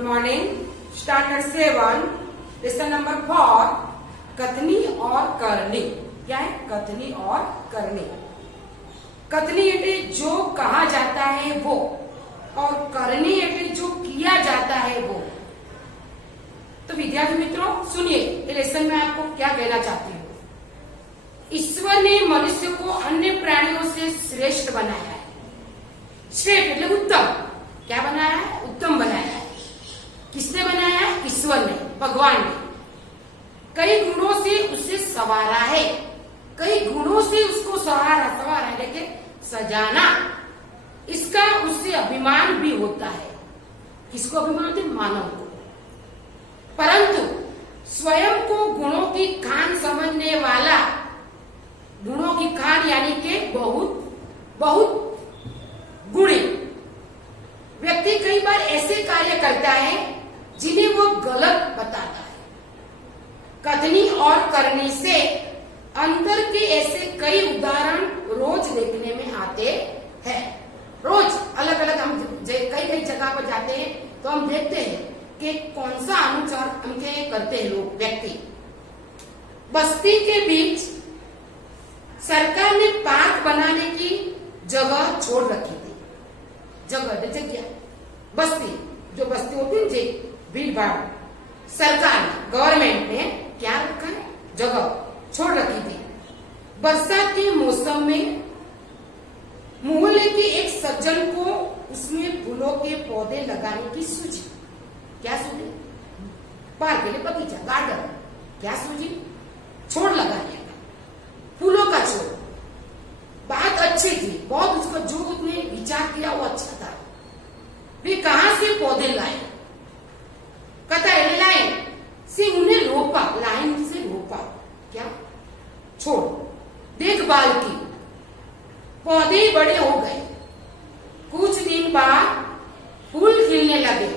Good morning. Standard 7 lesson number 4 कथनी और करनी। क्या है? कथनी और करनी। कथनी एटे जो कहा जाता है वो, और करनी एटे जो किया जाता है वो। तो विद्यार्थी मित्रों सुनिए, ये लेसन में आपको क्या कहना चाहती हूँ। ईश्वर ने मनुष्य को अन्य प्राणियों से श्रेष्ठ बनाया है। श्रेष्ठ मतलब उत्तम। क्या बनाया है? उत्तम बनाया है। किसने बनाया है? ईश्वर ने, भगवान ने। कई गुणों से उसे संवारा है। कई गुणों से उसको संवारा लेके सजाना, इसका उससे अभिमान भी होता है। किसको अभिमान है? मानव को। परंतु स्वयं को गुणों की खान समझने वाला, गुणों की खान यानी के बहुत गुणी व्यक्ति कई बार ऐसे कार्य करता है जिन्हें वो गलत बताता है। कथनी और करनी से अंतर के ऐसे कई उदाहरण रोज देखने में आते हैं। रोज अलग अलग हम कई जगह पर जाते हैं तो हम देखते हैं कि कौन सा अनुसार उनके करते हैं लोग, व्यक्ति। बस्ती के बीच सरकार ने पार्क बनाने की जगह छोड़ रखी थी। जगह बस्ती, जो बस्ती होती है जी, भीड़ भाड़, सरकार गवर्नमेंट ने क्या रखा है? जगह छोड़ रखी थी। बरसात के मौसम में मोहल्ले के एक सज्जन को उसमें फूलों के पौधे लगाने की सूझी। क्या सूझी? पार्क के लिए बगीचा, गार्डन। क्या सूझी? छोड़ लगाने का, फूलों का छोड़। बात अच्छी थी बहुत, उसको जो उसने विचार किया वो अच्छा था। वे कहां से पौधे लाए? कथा लाइन से उन्हें रोपा, लाइन से रोपा। क्या? छोड़, देखभाल की। पौधे बड़े हो गए। कुछ दिन बाद फूल खिलने लगे।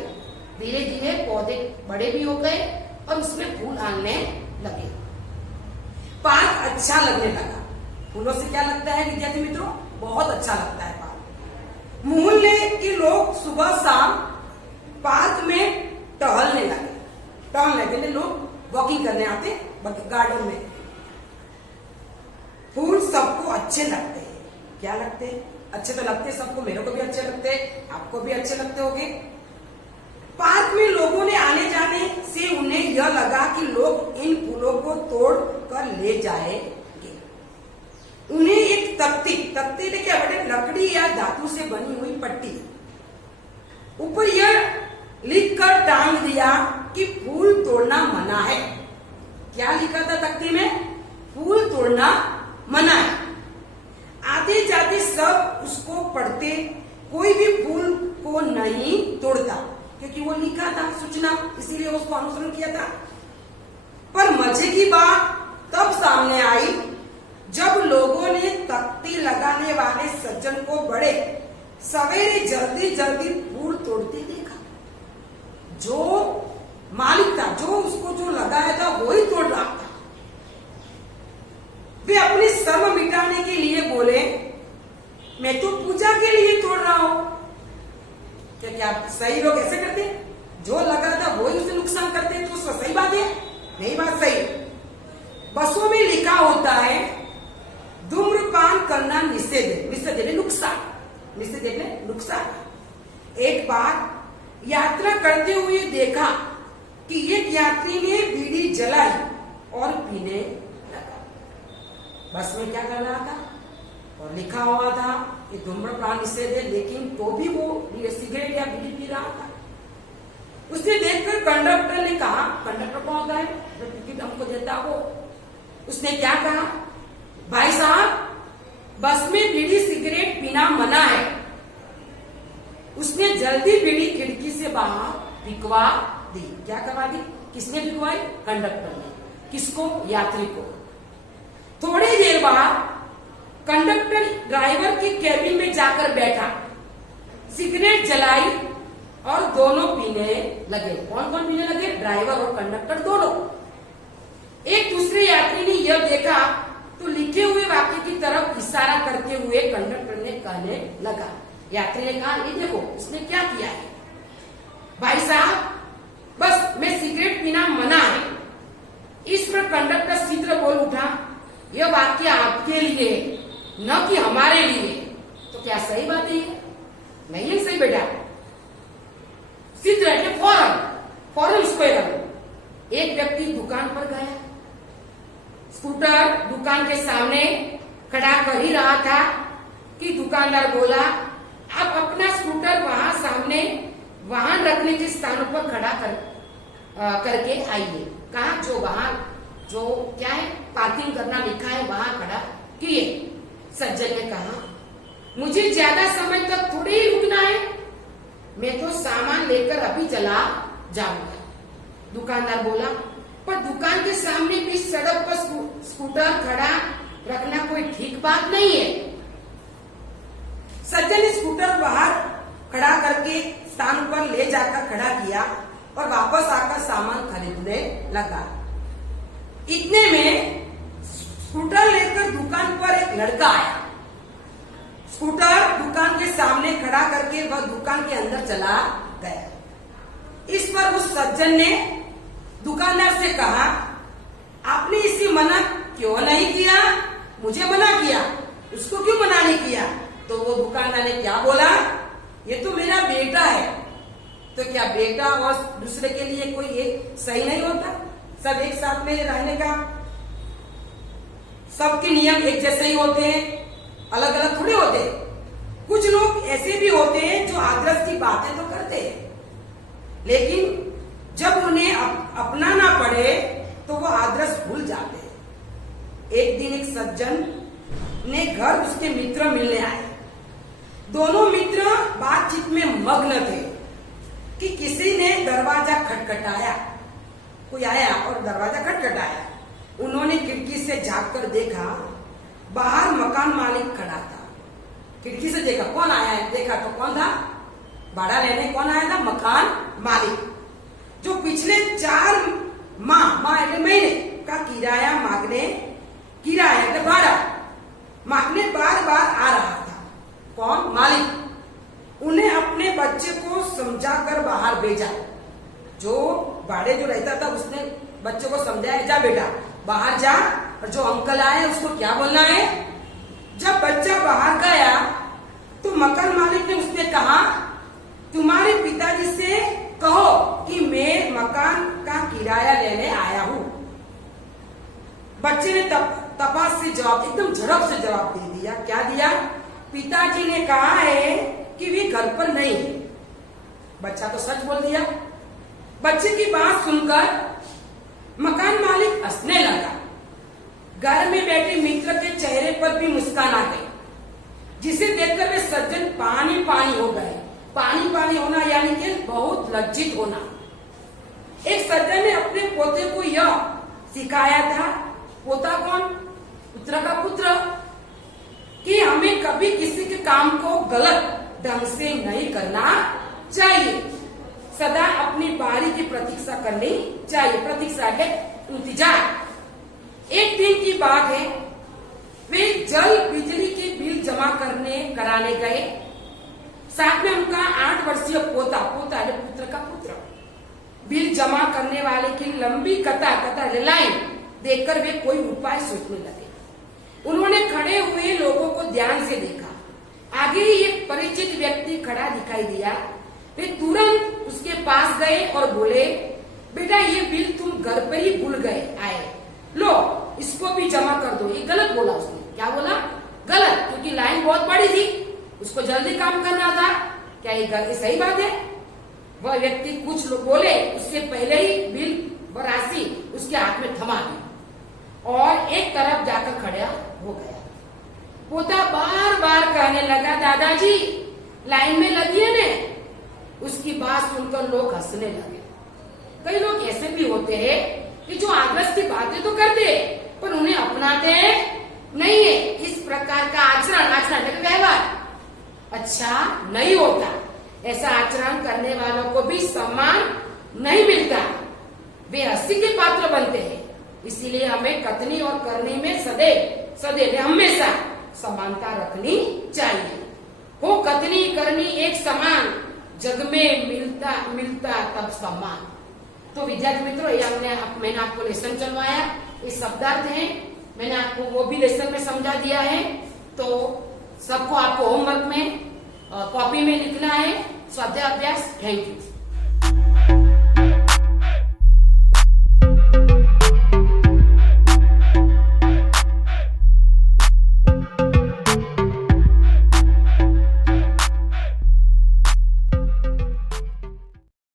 धीरे धीरे पौधे बड़े भी हो गए और उसमें फूल आने लगे। पार्क अच्छा लगने लगा। फूलों से क्या लगता है विद्यार्थी मित्रों? बहुत अच्छा लगता है पार्क। मोहल्ले के लोग सुबह शाम पार्क में टहलने लगे। टहलने के लिए लोग वॉकिंग करने आते गार्डन में। फूल सबको अच्छे लगते हैं। क्या लगते हैं? अच्छे तो लगते हैं सबको। मेरे को भी अच्छे लगते हैं, आपको भी अच्छे लगते होंगे। पार्क में लोगों ने आने जाने से उन्हें यह लगा कि लोग इन फूलों को तोड़ कर ले जाएंगे। उन्हें एक तख्ती ने क्या बड़े लकड़ी या धातु से बनी हुई पट्टी, ऊपर यह लिखकर टांग दिया कि फूल तोड़ना मना है। क्या लिखा था तख्ती में? फूल तोड़ना मना है। आते जाते सब उसको पढ़ते, कोई भी फूल को नहीं तोड़ता, क्योंकि वो लिखा था सूचना, इसीलिए उसको अनुसरण किया था। पर मजे की बात तब सामने आई जब लोगों ने तख्ती लगाने वाले सज्जन को बड़े सवेरे जल्दी फूल तोड़ते देखा। जो मालिक था, जो उसको जो लगाया था, वो ही तोड़ रहा था। वे अपनी शर्म मिटाने के लिए बोले, मैं तो पूजा के लिए तोड़ रहा हूं। क्या सही लोग ऐसे करते? जो लगा था वो ही उसे नुकसान करते, तो सही बात है? नहीं बात सही। बसों में लिखा होता है धूम्रपान करना निषेध, नुकसान। एक बार यात्रा करते हुए देखा कि एक यात्री ने बीड़ी जलाई और पीने लगा। बस में क्या कर रहा था और लिखा हुआ था कि धूम्रपान निषेध है, लेकिन तो भी वो सिगरेट या बीड़ी पी रहा था। उसने देखकर कंडक्टर ने कहा, कंडक्टर कौन होता है? जो टिकट हमको देता वो। उसने क्या कहा? भाई साहब, बस में बीड़ी सिगरेट पीना मना है। उसने जल्दी बीड़ी खिड़की से बाहर बिकवा दी। क्या करवा दी? किसने बिकवाई? कंडक्टर ने। किसको? यात्री को। थोड़ी देर बाद कंडक्टर ड्राइवर की कैबिन में जाकर बैठा, सिगरेट जलाई और दोनों पीने लगे। कौन कौन पीने लगे? ड्राइवर और कंडक्टर दोनों। एक दूसरे यात्री ने यह देखा तो लिखे हुए वाक्य की तरफ इशारा करते हुए कंडक्टर ने कहने लगा। यात्री ने कहा, ये देखो उसने क्या किया है। भाई साहब बस मैं सिगरेट पीना मना है। इस पर कंडक्टर शीघ्र बोल उठा, यह वाक्य आपके लिए न कि हमारे लिए। तो क्या सही बात है? नहीं है सही बेटा। शीघ्र है फौरन, फौरन इसको करो। एक व्यक्ति दुकान पर गया, स्कूटर दुकान के सामने खड़ा कर ही रहा था कि दुकानदार बोला, आप अपना स्कूटर वहां सामने वाहन रखने के स्थानों पर खड़ा करके आइए। कहा जो वहां जो क्या है पार्किंग करना लिखा है वहां खड़ा किए। सज्जन ने कहा, मुझे ज्यादा समय तक थोड़े ही रुकना है, मैं तो सामान लेकर अभी चला जाऊंगा। दुकानदार बोला, पर दुकान के सामने भी सड़क पर स्कूटर खड़ा रखना कोई ठीक बात नहीं है। सज्जन ने स्कूटर बाहर खड़ा करके स्थान पर ले जाकर खड़ा किया और वापस आकर सामान खरीदने लगा। इतने में स्कूटर लेकर दुकान पर एक लड़का आया। स्कूटर दुकान के सामने खड़ा करके वह दुकान के अंदर चला गया। इस पर उस सज्जन ने दुकानदार से कहा, आपने इसे मना क्यों नहीं किया? मुझे मना किया, उसको क्यों मना नहीं किया? तो वो दुकानदार ने क्या बोला, ये तो मेरा बेटा है। तो क्या बेटा और दूसरे के लिए कोई एक सही नहीं होता? सब एक साथ में रहने का सबके नियम एक जैसे ही होते हैं, अलग अलग थोड़े होते हैं। कुछ लोग ऐसे भी होते हैं जो आदर्श की बातें तो करते हैं, लेकिन जब उन्हें अपनाना पड़े तो वो आदर्श भूल जाते हैं। एक दिन एक सज्जन ने घर उसके मित्र मिलने आए। दोनों मित्र बातचीत में मग्न थे कि किसी ने दरवाजा खटखटाया। कोई आया और दरवाजा खटखटाया। उन्होंने खिड़की से झांककर देखा, बाहर मकान मालिक खड़ा था। खिड़की से देखा, कौन आया है? देखा तो कौन था? भाड़ा लेने कौन आया था? मकान मालिक, जो पिछले 4 महीने का किराया भाड़ा मांगने बार बार आ रहा था। कौन? मालिक। उन्हें अपने बच्चे को समझाकर बाहर भेजा। जो भाड़े जो रहता था उसने बच्चे को समझाया, जा बेटा बाहर जा। और जो अंकल आए उसको क्या बोलना है? जब बच्चा बाहर गया तो मकान मालिक ने उसने कहा, तुम्हारे पिताजी से कहो कि मैं मकान का किराया लेने आया हूं। बच्चे ने तपास से जवाब, एकदम झड़प से जवाब दे दिया। क्या दिया? पिताजी ने कहा है कि वे घर पर नहीं है। बच्चा तो सच बोल दिया। बच्चे की बात सुनकर मकान मालिक हंसने लगा। घर में बैठे मित्र के चेहरे पर भी मुस्कान आ गई, जिसे देखकर वे सज्जन पानी पानी हो गए। पानी पानी होना यानी कि बहुत लज्जित होना। एक सज्जन ने अपने पोते को यह सिखाया था, पोता कौन? पुत्र का पुत्र, कि हमें कभी किसी के काम को गलत ढंग से नहीं करना चाहिए। सदा अपनी बारी की प्रतीक्षा करनी चाहिए। प्रतीक्षा है इंतजार। एक दिन की बात है, वे जल बिजली के बिल जमा कराने गए। साथ में उनका 8 वर्षीय पोता है पुत्र का पुत्र। बिल जमा करने वाले की लंबी कतार लाइन देखकर वे कोई उपाय सोचने लगे। उन्होंने खड़े हुए लोगों को ध्यान से देखा। आगे ही एक परिचित व्यक्ति खड़ा दिखाई दिया। वे तुरंत उसके पास गए और बोले, बेटा ये बिल तुम घर पर ही भूल गए आए, लो इसको भी जमा कर दो। ये गलत बोला उसने। क्या बोला? गलत, क्योंकि लाइन बहुत बड़ी थी, उसको जल्दी काम करना था। क्या ये सही बात है? वह व्यक्ति कुछ लोग बोले, उससे पहले ही बिल राशि उसके हाथ में थमा दी और एक तरफ जाकर खड़ा हो गया। पोता बार बार कहने लगा, दादाजी लाइन में लगी है ने। उसकी बात सुनकर लोग हंसने लगे। कई लोग ऐसे भी होते हैं कि जो आदर्श की बातें तो करते पर उन्हें अपनाते नहीं है। इस प्रकार का आचरण व्यवहार अच्छा नहीं होता। ऐसा आचरण करने वालों को भी सम्मान नहीं मिलता, वे हंसी के पात्र बनते हैं। इसीलिए हमें कथनी और करनी में सदैव हमेशा समानता रखनी चाहिए। हो कथनी करनी एक समान, जग में मिलता तब सम्मान। तो विद्यार्थी मित्रों, ये मैंने आपको लेसन चलवाया, ये शब्दार्थ है, मैंने आपको वो भी लेसन में समझा दिया है। तो सबको आपको होमवर्क में कॉपी में लिखना है, स्वाध्याय अभ्यास। Thank you.